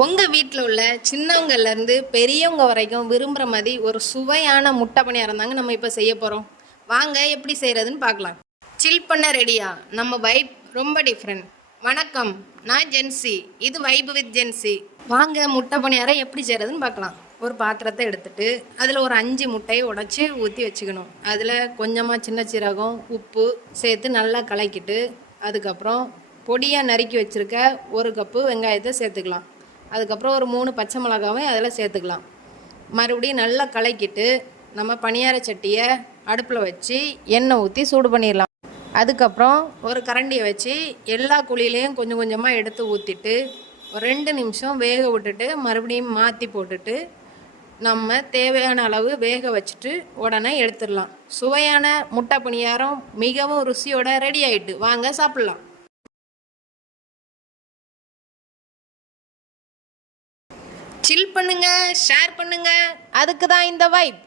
உங்கள் வீட்டில் உள்ள சின்னவங்கள்லேருந்து பெரியவங்க வரைக்கும் விரும்புகிற மாதிரி ஒரு சுவையான முட்டை பணியாரம் தாங்க நம்ம இப்போ செய்ய போகிறோம் வாங்க எப்படி செய்கிறதுன்னு பார்க்கலாம். சில் பண்ண ரெடியா நம்ம வைப் ரொம்ப டிஃப்ரெண்ட் வணக்கம் நான் ஜென்சி இது வைப் வித் ஜென்சி வாங்க முட்டை பணியாரம் எப்படி செய்கிறதுன்னு பார்க்கலாம். ஒரு பாத்திரத்தை எடுத்துட்டு அதில் ஒரு அஞ்சு முட்டையை உடச்சி ஊற்றி வச்சுக்கணும். அதில் கொஞ்சமாக சின்ன சீரகம் உப்பு சேர்த்து நல்லா கலக்கிட்டு அதுக்கப்புறம் பொடியாக நறுக்கி வச்சுருக்க ஒரு கப்பு வெங்காயத்தை சேர்த்துக்கலாம். அதுக்கப்புறம் ஒரு மூணு பச்சை மிளகாவும் அதில் சேர்த்துக்கலாம். மறுபடியும் நல்லா கலக்கிட்டு நம்ம பணியார சட்டியை அடுப்பில் வச்சு எண்ணெய் ஊற்றி சூடு பண்ணிடலாம் அதுக்கப்புறம் ஒரு கரண்டியை வச்சு எல்லா குழியிலையும் கொஞ்சம் கொஞ்சமாக எடுத்து ஊற்றிட்டு ஒரு ரெண்டு நிமிஷம் வேக விட்டுட்டு மறுபடியும் மாற்றி போட்டுட்டு நம்ம தேவையான அளவு வேக வச்சுட்டு உடனே எடுத்துடலாம் சுவையான முட்டை பணியாரம் மிகவும் ருசியோட ரெடி ஆகிட்டு வாங்க சாப்பிட்லாம். சில் பண்ணுங்க ஷேர் பண்ணுங்க. அதுக்கு தான் இந்த வைப்